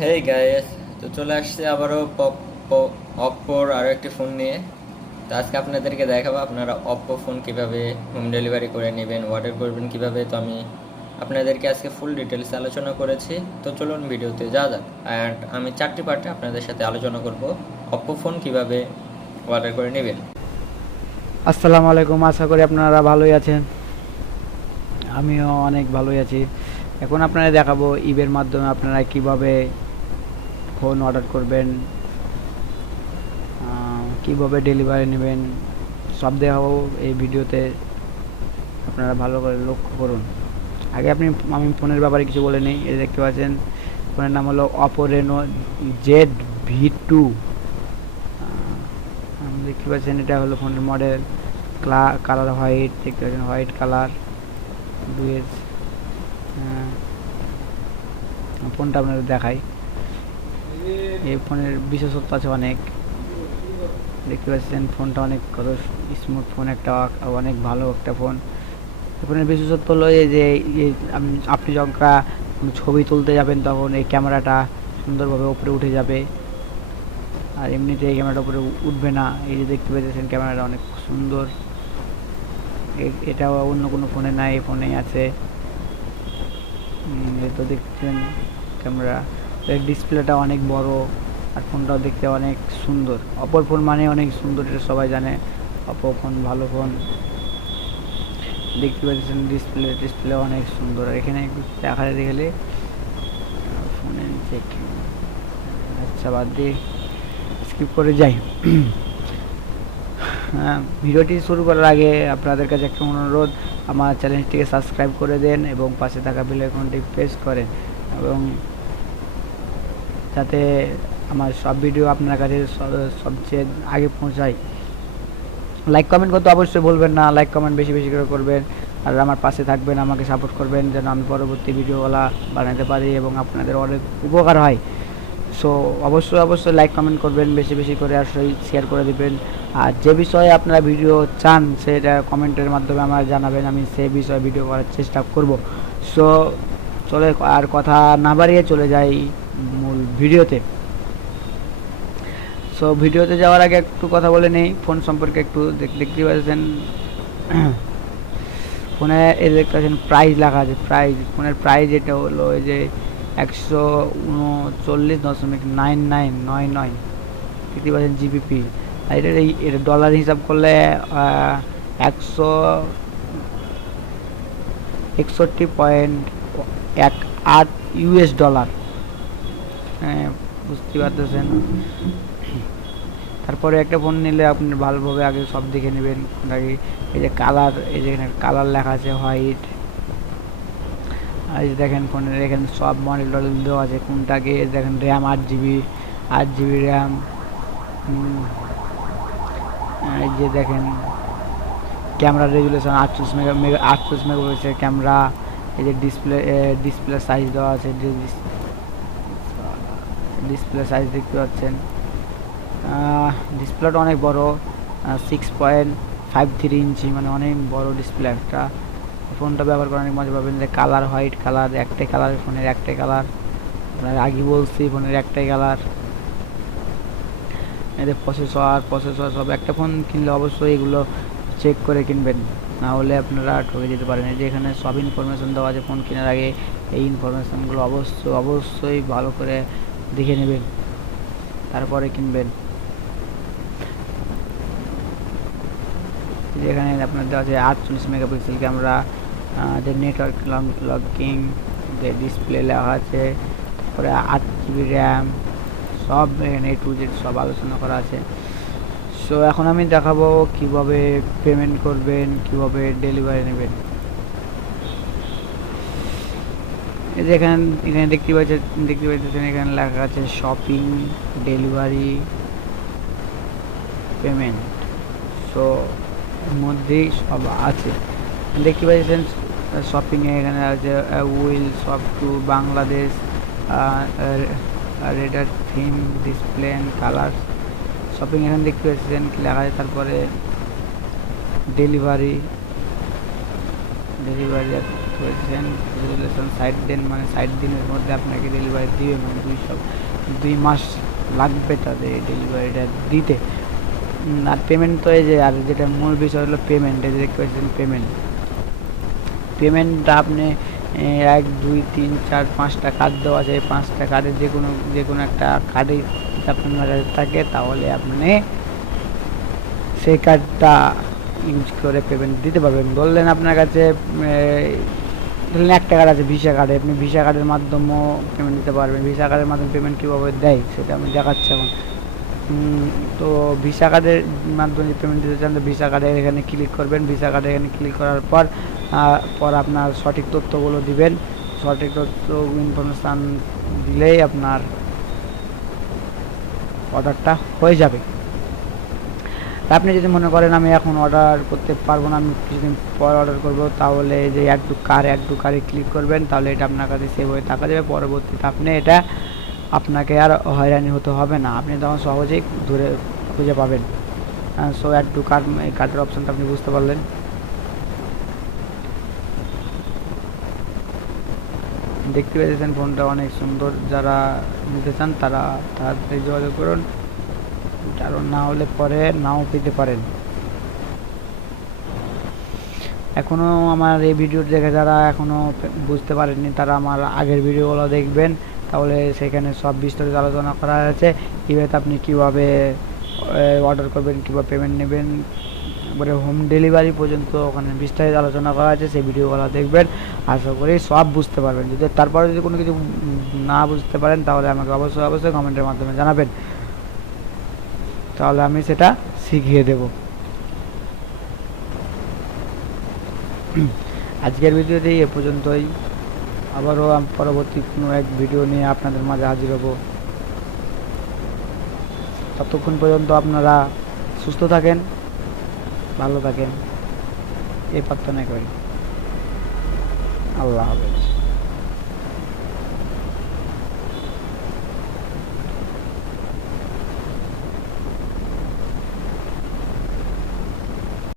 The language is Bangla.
হেই গাইস, তো চলে আসছে আবারও অপ্পোর আরও একটি ফোন নিয়ে। তো আজকে আপনাদেরকে দেখাবো আপনারা অপ্পো ফোন কিভাবে হোম ডেলিভারি করে নেবেন, অর্ডার করবেন কিভাবে। তো আমি আপনাদেরকে আজকে ফুল ডিটেলস আলোচনা করেছি। তো চলুন ভিডিওতে যা যাক। অ্যান্ড আমি 4টি পার্টে আপনাদের সাথে আলোচনা করব অপ্পো ফোন কিভাবে অর্ডার করে নেবেন। আসসালামু আলাইকুম, আশা করি আপনারা ভালোই আছেন। আমিও অনেক ভালোই আছি। এখন আপনারা দেখাবো ইবের মাধ্যমে আপনারা কিভাবে ফোন অর্ডার করবেন, কিভাবে ডেলিভারি নেবেন, সব দেখাবো এই ভিডিওতে। আপনারা ভালো করে লক্ষ্য করুন। আগে আমি ফোনের ব্যাপারে কিছু বলে নিই। এই দেখতে পাচ্ছেন, ফোনের নাম হলো Oppo Reno2 Z। দেখতে পাচ্ছেন এটা হলো ফোনের মডেল। কালার হোয়াইট, দেখতে পাচ্ছেন হোয়াইট কালার। ডুয়েস ফোনটা আপনাদের দেখাই। এই ফোনের বিশেষত্ব আছে অনেক। দেখতে পাচ্ছেন ফোনটা অনেক কত স্মুথ ফোন, একটা অনেক ভালো একটা ফোন। ফোনের বিশেষত্ব হলো এই যে আপনি যখন ছবি তুলতে যাবেন তখন এই ক্যামেরাটা সুন্দরভাবে উপরে উঠে যাবে, আর এমনিতে এই ক্যামেরাটা উপরে উঠবে না। এই যে দেখতে পাচ্ছেন ক্যামেরাটা অনেক সুন্দর, এটা অন্য কোনো ফোনে নাই, এই ফোনেই আছে। এই তো দেখছেন ক্যামেরা, এর ডিসপ্লেটা অনেক বড়, আর ফোনটাও দেখতে অনেক সুন্দর। অপর ফোন মানে অনেক সুন্দর, এটা সবাই জানে। অপো ফোন ভালো ফোন। দেখতে পাচ্ছেন ডিসপ্লে অনেক সুন্দর। আর এখানে একটু দেখাতে গেলে ফোনে আচ্ছা বাদ দিয়ে স্কিপ করে যাই। ভিডিওটি শুরু করার আগে আপনাদের কাছে একটা অনুরোধ, আমার চ্যানেলটিকে সাবস্ক্রাইব করে দেন এবং পাশে থাকা বেল আইকনটি প্রেস করেন, এবং যাতে আমার সব ভিডিও আপনার কাছে সবচেয়ে আগে পৌঁছায়। লাইক কমেন্ট করতে অবশ্যই ভুলবেন না, লাইক কমেন্ট বেশি বেশি করে করবেন, আর আমার পাশে থাকবেন, আমাকে সাপোর্ট করবেন যেন আমি পরবর্তী ভিডিওগুলো বানাতে পারি এবং আপনাদের অনেক উপকার হয়। সো অবশ্যই লাইক কমেন্ট করবেন বেশি বেশি করে, আর শেয়ার করে দিবেন। আর যে বিষয়ে আপনারা ভিডিও চান সেটা কমেন্টের মাধ্যমে আমার জানাবেন, আমি সেই বিষয়ে ভিডিও করার চেষ্টা করব। সো চলে আর কথা না বাড়িয়ে চলে যাই মূল ভিডিওতে। সো ভিডিওতে যাওয়ার আগে একটু কথা বলে নেই ফোন সম্পর্কে। একটু দেখতে পাচ্ছেন ফোনে এই দেখতে পাচ্ছেন প্রাইস লেখা আছে। ফোনের প্রাইস এটা হলো এই যে 139.9999 দেখতে পাচ্ছেন জিবিপি। আর এটা ডলার হিসাব করলে 161.18 ইউএস ডলার। হ্যাঁ, বুঝতে পারতেছেন। তারপরে একটা ফোন নিলে আপনি ভালোভাবে আগে সব দেখে নেবেন। এই যে কালার, এই যে কালার লেখা আছে হোয়াইট। আর এই দেখেন ফোনের এখানে সব মডেল টডেল দেওয়া আছে কোনটাকে। দেখেন র্যাম 8 জিবি র্যাম। এই যে দেখেন ক্যামেরা রেজুলেশন 48 মেগাপিক্সেল ক্যামেরা। এই যে ডিসপ্লে সাইজ দেওয়া আছে, ডিসপ্লে সাইজ দেখতে পাচ্ছেন। ডিসপ্লেটা অনেক বড়, 6.53 ইঞ্চি, মানে অনেক বড় ডিসপ্লে একটা। ফোনটা ব্যবহার করে অনেক মজা পাবেন। যে কালার হোয়াইট কালার, একটাই কালার ফোনের, একটাই কালার। আগে বলছি ফোনের একটাই কালার। এদের প্রসেসর সব। একটা ফোন কিনলে অবশ্যই এগুলো চেক করে কিনবেন, না হলে আপনারা ঠকে যেতে পারেন। এই যে এখানে সব ইনফরমেশন দেওয়া আছে ফোন কেনার আগে। এই ইনফরমেশনগুলো অবশ্যই ভালো করে দেখে নেবেন, তারপরে কিনবেন। যেখানে আপনার দেওয়া আছে 48 মেগাপিক্সেল ক্যামেরা, যে নেটওয়ার্ক লকিং, যে ডিসপ্লে লেখা আছে, তারপরে 8 জিবি র্যাম, সব এখানে A to Z সব আলোচনা করা আছে। সো এখন আমি দেখাবো কিভাবে পেমেন্ট করবেন, কিভাবে ডেলিভারি নেবেন। এই যে এখানে দেখতে পাচ্ছেন এখানে লেখা আছে শপিং, ডেলিভারি, পেমেন্ট। সো মধ্যেই সব আছে। দেখতে পাচ্ছেন শপিংয়ে এখানে আছে will shop to Bangladesh, reader theme, display and colour. Shopping এখানে দেখতে পাচ্ছেন কি লেখা আছে। তারপরে ডেলিভারি করেছেন সাইড দেন, মানে 60 দিনের মধ্যে আপনাকে ডেলিভারি দিবে, মানে 2 মাস লাগবে তাদের ডেলিভারিটা দিতে। আর পেমেন্ট তো এই যে, আর যেটা মূল বিষয় হলো পেমেন্ট, এই যে দেখতে পাচ্ছেন পেমেন্টটা আপনি 1 2 3 4 5টা কার্ড দেওয়া আছে, এই 5টা কার্ডের যে কোনো একটা কার্ডে আপনার কাছে থাকে, তাহলে আপনি সেই কার্ডটা ইউজ করে পেমেন্ট দিতে পারবেন। বললেন আপনার কাছে ধরুন একটা কার্ড আছে ভিসা কার্ডে, আপনি ভিসা কার্ডের মাধ্যমেও পেমেন্ট দিতে পারবেন। ভিসা কার্ডের মাধ্যমে পেমেন্ট কীভাবে দেয় সেটা আমি দেখাচ্ছি এখন। তো ভিসা কার্ডের মাধ্যমে পেমেন্ট দিতে চান তো ভিসা কার্ডের এখানে ক্লিক করবেন। ভিসা কার্ডে এখানে ক্লিক করার পর আপনার সঠিক তথ্যগুলো দিবেন। সঠিক তথ্য ইনফরমেশান দিলেই আপনার অর্ডারটা হয়ে যাবে। আপনি যদি মনে করেন আমি এখন অর্ডার করতে পারবো না, আমি কিছুদিন পর অর্ডার করবো, তাহলে যে অ্যাড টু কারে ক্লিক করবেন, তাহলে এটা আপনার কাছে সেভ হয়ে থাকা যাবে। পরবর্তীতে আপনি এটা আপনাকে আর হয়রানি হতে হবে না, আপনি তখন সহজেই ধরে খুঁজে পাবেন। সো অ্যাড টু কার্ট, এই কার্টের অপশানটা আপনি বুঝতে পারলেন। দেখতে পেয়েছেন ফোনটা অনেক সুন্দর, যারা নিতে চান তারা তাড়াতাড়ি যোগাযোগ করুন, কারণ না হলে পরে নাও পেতে পারেন। এখনও আমার এই ভিডিও দেখে যারা এখনও বুঝতে পারেননি, তারা আমার আগের ভিডিওগুলো দেখবেন, তাহলে সেখানে সব বিস্তারিত আলোচনা করা আছে। কীভাবে আপনি কীভাবে অর্ডার করবেন, কীভাবে পেমেন্ট নেবেন, এবারে হোম ডেলিভারি পর্যন্ত ওখানে বিস্তারিত আলোচনা করা আছে, সেই ভিডিওগুলো দেখবেন। আশা করি সব বুঝতে পারবেন। যদি তারপরে যদি কোনো কিছু না বুঝতে পারেন, তাহলে আমাকে অবশ্যই কমেন্টের মাধ্যমে জানাবেন, তাহলে আমি সেটা শিখিয়ে দেব। আজকের ভিডিওটি এ পর্যন্তই, আবারও পরবর্তী কোনো এক ভিডিও নিয়ে আপনাদের মাঝে হাজির হব। ততক্ষণ পর্যন্ত আপনারা সুস্থ থাকেন, ভালো থাকেন, এই প্রার্থনা করি। আল্লাহ হাফেজ।